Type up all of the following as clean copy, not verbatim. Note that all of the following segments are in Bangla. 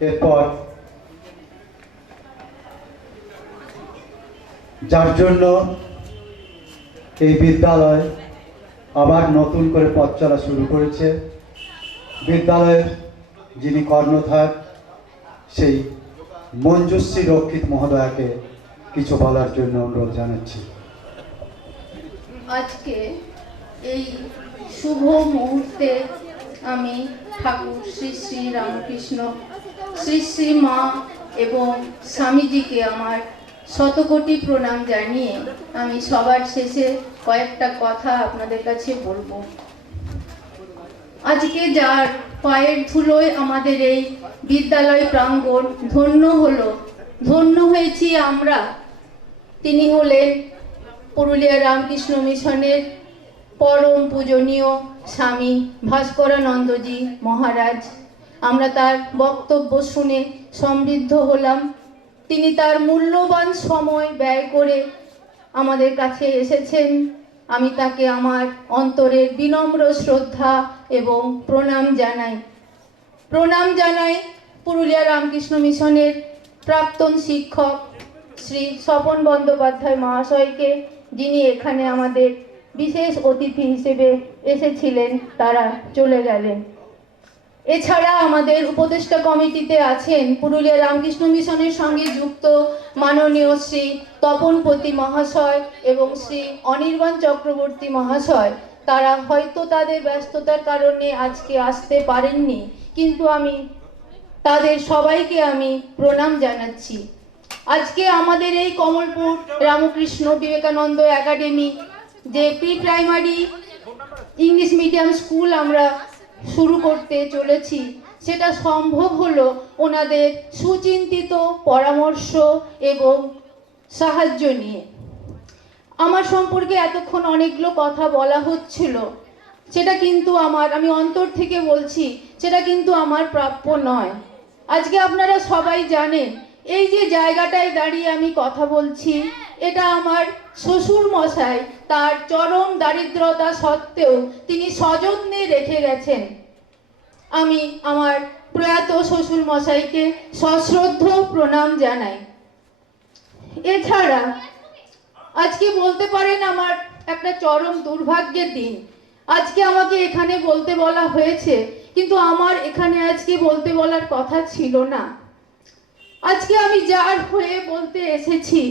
এরপর যার জন্য এই বিদ্যালয় আবার নতুন করে পথ চলা শুরু করেছে, বিদ্যালয়ের যিনি কর্ণধার সেই মঞ্জুশ্রী রক্ষিত মহোদয়াকে কিছু বলার জন্য অনুরোধ জানাচ্ছি। আজকে এই শুভ মুহূর্তে আমি ঠাকুর শ্রী শ্রী রামকৃষ্ণ, শ্রী শ্রী মা এবং স্বামীজিকে আমার শতকোটি প্রণাম জানিয়ে আমি সবার শেষে কয়েকটা কথা আপনাদের কাছে বলবো। আজকে যার পায়ের ধুলোয় আমাদের এই বিদ্যালয় প্রাঙ্গণ ধন্য হলো, ধন্য হয়েছি আমরা, তিনি হলেন পুরুলিয়া রামকৃষ্ণ মিশনের পরম পূজনীয় স্বামী ভাস্করানন্দজি মহারাজ। আমরা তার বক্তব্য শুনে সমৃদ্ধ হলাম। তিনি তার মূল্যবান সময় ব্যয় করে আমাদের কাছে এসেছেন। আমি তাকে আমার অন্তরের বিনম্র শ্রদ্ধা এবং প্রণাম জানাই। প্রণাম জানাই পুরুলিয়া রামকৃষ্ণ মিশনের প্রাক্তন শিক্ষক শ্রী স্বপন বন্দ্যোপাধ্যায় মহাশয়কে, যিনি এখানে আমাদের বিশেষ অতিথি হিসেবে এসেছিলেন, তারা চলে গেলেন। এছাড়া আমাদের উপদেষ্টা কমিটিতে আছেন পুরুলিয়া রামকৃষ্ণ মিশনের সঙ্গে যুক্ত মাননীয় শ্রী তপনপতি মহাশয় এবং শ্রী অনির্বাণ চক্রবর্তী মহাশয়। তারা হয়তো তাদের ব্যস্ততার কারণে আজকে আসতে পারেননি, কিন্তু আমি তাদের সবাইকে আমি প্রণাম জানাচ্ছি। আজকে আমাদের এই কমলপুর রামকৃষ্ণ বিবেকানন্দ একাডেমি যে pre primary English medium school আমরা শুরু করতে চলেছি, সেটা সম্ভব হলো ওনাদের সুচিন্তিত পরামর্শ এবং সাহায্য নিয়ে। আমার সম্পর্কে এতক্ষণ অনেকগুলো কথা বলা হচ্ছিল, সেটা কিন্তু আমি অন্তর থেকে বলছি, সেটা কিন্তু আমার প্রাপ্য নয়। আজকে আপনারা সবাই জানেন এই যে জায়গাটায় দাঁড়িয়ে আমি কথা বলছি, এটা আমার শ্বশুর মশাই তার চরম দারিদ্রতা সত্ত্বেও তিনি সযত্নে রেখে গেছেন। আমি আমার প্রয়াত শ্বশুর মশাইকে সশ্রদ্ধ প্রণাম জানাই। এছাড়া আজকে বলতে পারেন আমার একটা চরম দুর্ভাগ্যের দিন। আজকে আমাকে এখানে বলতে বলা হয়েছে, কিন্তু আমার এখানে আজকে বলতে বলার কথা ছিল না। আজকে আমি যার হয়ে বলতে এসেছি,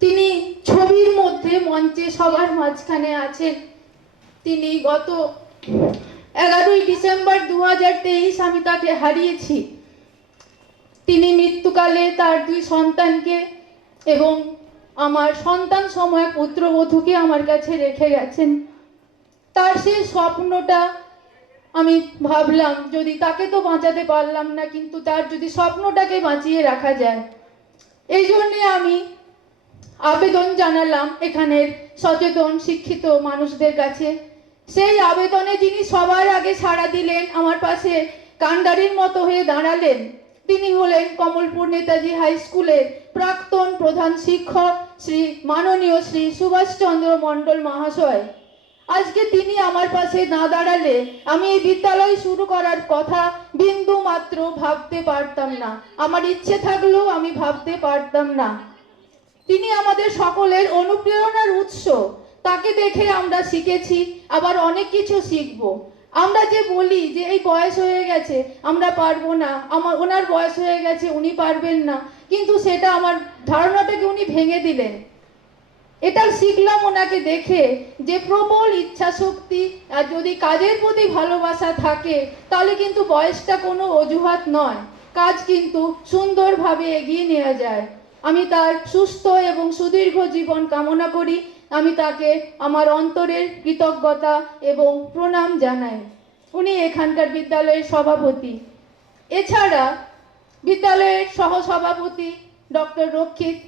তিনি ছবির মধ্যে মঞ্চে সবার মাঝখানে আছেন। তিনি গত 11ই ডিসেম্বর 2023 আমি তাকে হারিয়েছি। তিনি মৃত্যুকালে তার 2 সন্তানকে এবং আমার সন্তান সময় পুত্রবধূকে আমার কাছে রেখে গেছেন। তার সেই স্বপ্নটা আমি ভাবলাম, যদি তাকে তো বাঁচাতে পারলাম না, কিন্তু তার যদি স্বপ্নটাকে বাঁচিয়ে রাখা যায়, এই জন্যে আমি আবেদন জানালাম এখানের সচেতন শিক্ষিত মানুষদের কাছে। সেই আবেদনে যিনি সবার আগে সাড়া দিলেন, আমার পাশে কান্ডারির মতো হয়ে দাঁড়ালেন, তিনি হলেন কমলপুর নেতাজি হাই স্কুলের প্রাক্তন প্রধান শিক্ষক শ্রী মাননীয় শ্রী সুভাষচন্দ্র মণ্ডল মহাশয়। আজকে তিনি আমার পাশে না দাঁড়ালে আমি এই বিদ্যালয় শুরু করার কথা বিন্দু মাত্র ভাবতে পারতাম না। আমার ইচ্ছে থাকলেও আমি ভাবতে পারতাম না। তিনি আমাদের সকলের অনুপ্রেরণার উৎস। তাকে দেখে আমরা শিখেছি, আবার অনেক কিছু শিখব। আমরা যে বলি যে এই বয়স হয়ে গেছে আমরা পারবো না, ওনার বয়স হয়ে গেছে উনি পারবেন না, কিন্তু সেটা আমার ধারণাটাকে উনি ভেঙে দিলেন। এটা শিখলাম ওনাকে দেখে যে প্রবল ইচ্ছা শক্তি আর যদি কাজের প্রতি ভালোবাসা থাকে, তাহলে কিন্তু বয়সটা কোনো অজুহাত নয়, কাজ কিন্তু সুন্দরভাবে এগিয়ে নেওয়া যায়। আমি তার সুস্থ এবং সুদীর্ঘ জীবন কামনা করি। আমি তাকে আমার অন্তরের কৃতজ্ঞতা এবং প্রণাম জানাই। উনি এখানকার বিদ্যালয়ের সভাপতি। এছাড়া বিদ্যালয়ের সহসভাপতি ডক্টর রক্ষিত,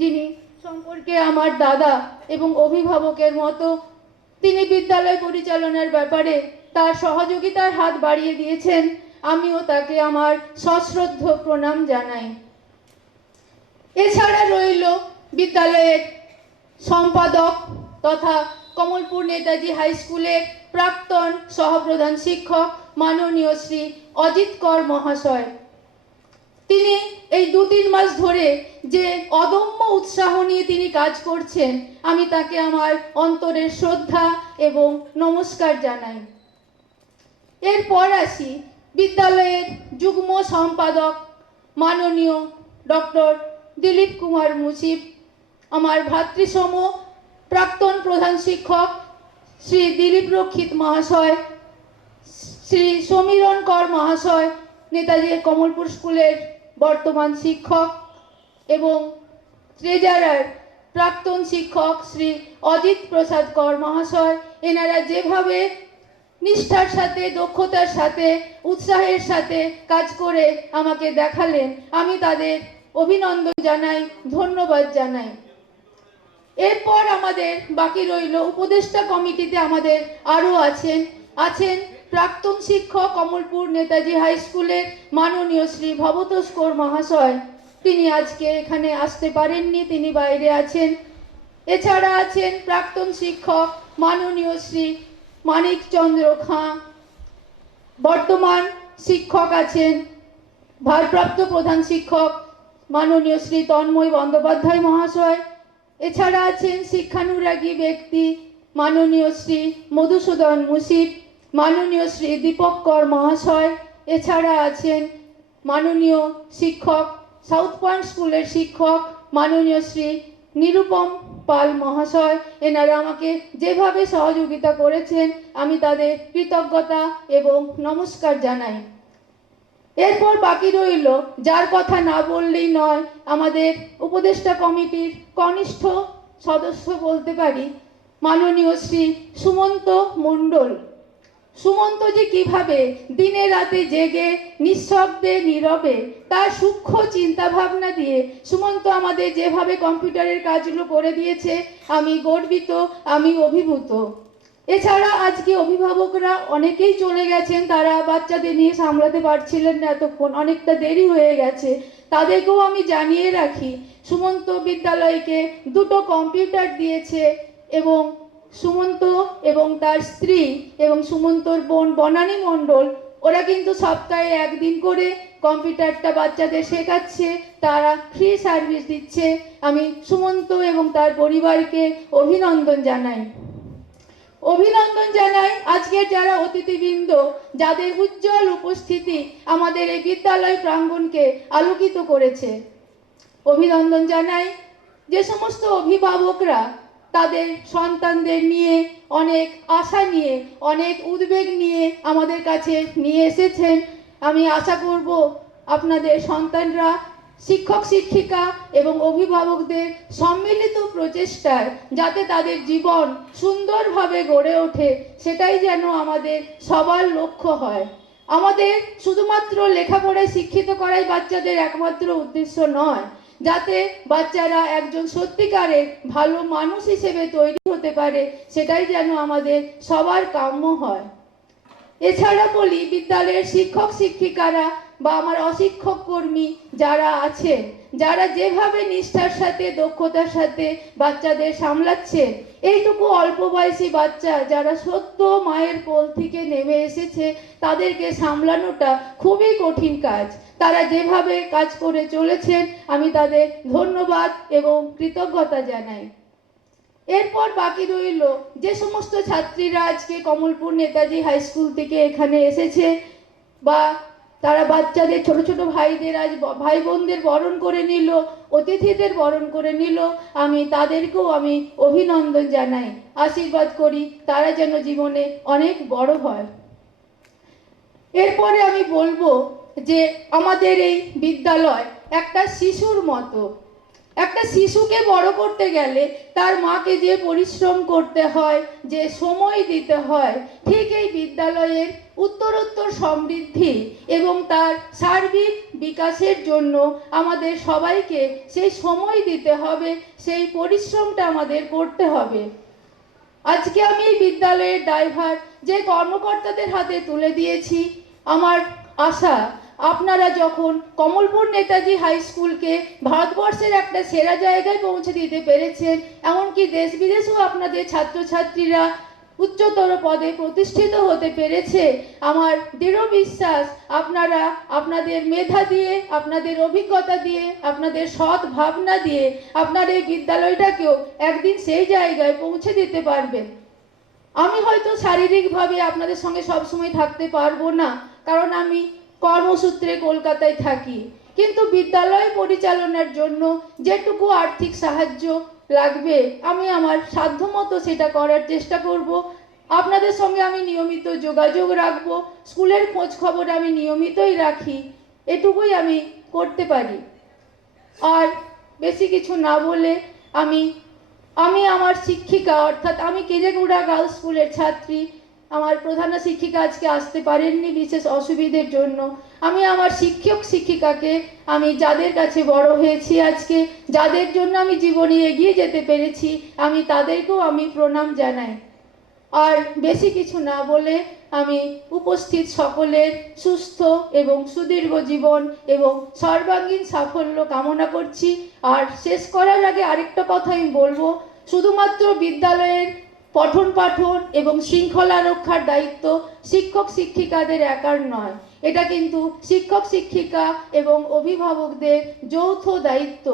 যিনি সম্পর্কে আমার দাদা এবং অভিভাবকের মতো, তিনি বিদ্যালয় পরিচালনার ব্যাপারে তার সহযোগিতার হাত বাড়িয়ে দিয়েছেন। আমিও তাকে আমার সশ্রদ্ধ প্রণাম জানাই। এছাড়া রইল বিদ্যালয়ের সম্পাদক তথা কমলপুর নেতাজি হাই স্কুলের প্রাক্তন সহপ্রধান শিক্ষক মাননীয় শ্রী অজিত কর মহাশয়। তিনি এই 2-3 মাস ধরে যে অদম্য উৎসাহ নিয়ে তিনি কাজ করছেন, আমি তাকে আমার অন্তরের শ্রদ্ধা এবং নমস্কার জানাই। এরপর আসি বিদ্যালয়ের যুগ্ম সম্পাদক মাননীয় ডক্টর দিলীপ কুমার মুচিব, আমার ভ্রাতৃসম প্রাক্তন প্রধান শিক্ষক শ্রী দিলীপ রক্ষিত মহাশয়, শ্রী সমীরণ কর মহাশয়, নেতাজি কমলপুর স্কুলের বর্তমান শিক্ষক, এবং ট্রেজারার প্রাক্তন শিক্ষক শ্রী অজিত প্রসাদ কর মহাশয়। এনারা যেভাবে নিষ্ঠার সাথে, দক্ষতার সাথে, উৎসাহের সাথে কাজ করে আমাকে দেখালেন, আমি তাদের অভিনন্দন জানাই, ধন্যবাদ জানাই। এরপর আমাদের বাকি রইল উপদেষ্টা কমিটিতে আমাদের আরও আছেন প্রাক্তন শিক্ষক কমলপুর নেতাজি হাই স্কুলের মাননীয় শ্রী ভবতোষ কর মহাশয়। তিনি আজকে এখানে আসতে পারেননি, তিনি বাইরে আছেন। এছাড়া আছেন প্রাক্তন শিক্ষক মাননীয় শ্রী মানিক চন্দ্র খাঁ, বর্তমান শিক্ষক আছেন ভারপ্রাপ্ত প্রধান শিক্ষক মাননীয় শ্রী তন্ময় বন্দ্যোপাধ্যায় মহাশয়। এছাড়া আছেন শিক্ষানুরাগী ব্যক্তি মাননীয় শ্রী মধুসূদন মুচিব, মাননীয় শ্রী দীপক কর মহাশয়। এছাড়া আছেন মাননীয় শিক্ষক সাউথ পয়েন্ট স্কুলের শিক্ষক মাননীয় শ্রী নিরুপম পাল মহাশয়। এনারা আমাকে যেভাবে সহযোগিতা করেছেন, আমি তাদের কৃতজ্ঞতা এবং নমস্কার জানাই। এরপর বাকি রইল, যার কথা না বললেই নয়, আমাদের উপদেষ্টা কমিটির কনিষ্ঠ সদস্য বলতে পারি মাননীয় শ্রী সুমন্ত মণ্ডল। সুমন্ত যে কিভাবে দিনে রাতে জেগে নিঃশব্দে নীরবে তার সূক্ষ্ম চিন্তা ভাবনা দিয়ে সুমন্ত আমাদের যেভাবে কম্পিউটারের কাজগুলো করে দিয়েছে, আমি গর্বিত, আমি অভিভূত। এছাড়া আজকে অভিভাবকরা অনেকেই চলে গেছেন, তারা বাচ্চাদের নিয়ে সামলাতে পারছিলেন না, এতক্ষণ অনেকটা দেরি হয়ে গেছে। তাদেরকেও আমি জানিয়ে রাখি, সুমন্ত বিদ্যালয়কে 2টো কম্পিউটার দিয়েছে, এবং সুমন্ত এবং তার স্ত্রী এবং সুমন্তর বোন বনানী মণ্ডল, ওরা কিন্তু সপ্তাহে 1 দিন করে কম্পিউটারটা বাচ্চাদের শেখাচ্ছে, তারা ফ্রি সার্ভিস দিচ্ছে। আমি সুমন্ত এবং তার পরিবারকে অভিনন্দন জানাই। আজকের যারা অতিথিবৃন্দ, যাদের উজ্জ্বল উপস্থিতি আমাদের এই বিদ্যালয় প্রাঙ্গণকে আলোকিত করেছে। অভিনন্দন জানাই যে সমস্ত অভিভাবকরা তাদের সন্তানদের নিয়ে অনেক আশা নিয়ে, অনেক উদ্বেগ নিয়ে আমাদের কাছে নিয়ে এসেছেন। আমি আশা করব আপনাদের সন্তানরা শিক্ষক শিক্ষিকা এবং অভিভাবকদের সম্মিলিত প্রচেষ্টায় যাতে তাদের জীবন সুন্দরভাবে গড়ে ওঠে, সেটাই যেন আমাদের সবার লক্ষ্য হয়। আমাদের শুধুমাত্র লেখাপড়ায় শিক্ষিত করাই বাচ্চাদের একমাত্র উদ্দেশ্য নয়, যাতে বাচ্চারা একজন সত্যিকারের ভালো মানুষ হিসেবে তৈরি হতে পারে, সেটাই যেন আমাদের সবার কাম্য হয়। এছাড়া বলি, বিদ্যালয়ের শিক্ষক শিক্ষিকারা বা আমার অশিক্ষক কর্মী যারা আছেন, যারা যেভাবে নিষ্ঠার সাথে, দক্ষতার সাথে বাচ্চাদের সামলাচ্ছে, এইটুকু অল্প বয়সী বাচ্চা যারা সদ্য মায়ের কোল থেকে নেমে এসেছে, তাদেরকে সামলানোটা খুবই কঠিন কাজ। তারা যেভাবে কাজ করে চলেছেন, আমি তাদের ধন্যবাদ এবং কৃতজ্ঞতা জানাই। এরপর বাকি রইল, যে সমস্ত ছাত্রীরা আজকে কমলপুর নেতাজি হাই স্কুল থেকে এখানে এসেছে, বা তারা বাচ্চাদের ছোট ছোট ভাইদের আজ ভাই বোনদের বরণ করে নিল, অতিথিদের বরণ করে নিল, আমি তাদেরকেও আমি অভিনন্দন জানাই। আশীর্বাদ করি তারা যেন জীবনে অনেক বড় হয়। এরপরে আমি বলবো যে আমাদের এই বিদ্যালয় একটা শিশুর মতো। একটা শিশুকে বড় করতে গেলে তার মাকে যে পরিশ্রম করতে হয়, যে সময় দিতে হয়, ঠিক এই বিদ্যালয়ের উত্তরোত্তর সমৃদ্ধি এবং তার সার্বিক বিকাশের জন্য আমাদের সবাইকে সেই সময় দিতে হবে, সেই পরিশ্রমটা আমাদের করতে হবে। আজকে আমি এই বিদ্যালয়ের দায়ভার যে কর্মকর্তাদের হাতে তুলে দিয়েছি, আমার আশা আপনারা যখন কমলপুর নেতাজি হাই স্কুলকে ভারতবর্ষের একটা সেরা জায়গায় পৌঁছে দিতে পেরেছেন, এমনকি দেশ বিদেশেও আপনাদের ছাত্রছাত্রীরা উচ্চতর পদে প্রতিষ্ঠিত হতে পেরেছে। আমার দৃঢ় বিশ্বাস আপনারা আপনাদের মেধা দিয়ে, আপনাদের অভিজ্ঞতা দিয়ে, আপনাদের সৎ ভাবনা দিয়ে আপনার এই বিদ্যালয়টাকেও একদিন সেই জায়গায় পৌঁছে দিতে পারবেন। আমি হয়তো শারীরিকভাবে আপনাদের সঙ্গে সবসময় থাকতে পারবো না, কারণ আমি কর্মসূত্রে কলকাতায় থাকি, কিন্তু বিদ্যালয় পরিচালনার জন্য যেটুকু আর্থিক সাহায্য লাগবে আমি আমার সাধ্যমতো সেটা করার চেষ্টা করব। আপনাদের সঙ্গে আমি নিয়মিত যোগাযোগ রাখবো, স্কুলের খোঁজ খবর আমি নিয়মিতই রাখি, এটুকুই আমি করতে পারি। আর বেশি কিছু না বলে আমি আমার শিক্ষিকা, অর্থাৎ আমি কেজেগুড়া গার্লস স্কুলের ছাত্রী, আমার প্রধান শিক্ষিকা আজকে আসতে পারেননি বিশেষ অসুবিধের জন্য। আমি আমার শিক্ষক শিক্ষিকাকে, আমি যাদের কাছে বড় হয়েছি আজকে, যাদের জন্য আমি জীবনে এগিয়ে যেতে পেরেছি, আমি তাদেরকেও আমি প্রণাম জানাই। আর বেশি কিছু না বলে আমি উপস্থিত সকলের সুস্থ এবং সুদীর্ঘ জীবন এবং সর্বাঙ্গীন সাফল্য কামনা করছি। আর শেষ করার আগে আরেকটা কথা আমি বলবো, শুধুমাত্র বিদ্যালয়ের পঠন পাঠন এবং শৃঙ্খলা রক্ষার দায়িত্ব শিক্ষক শিক্ষিকাদের একার নয়, এটা কিন্তু শিক্ষক শিক্ষিকা এবং অভিভাবকদের যৌথ দায়িত্ব।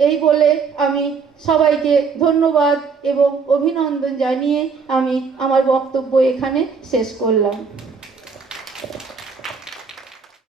এই বলে আমি সবাইকে ধন্যবাদ এবং অভিনন্দন জানিয়ে আমি আমার বক্তব্য এখানে শেষ করলাম।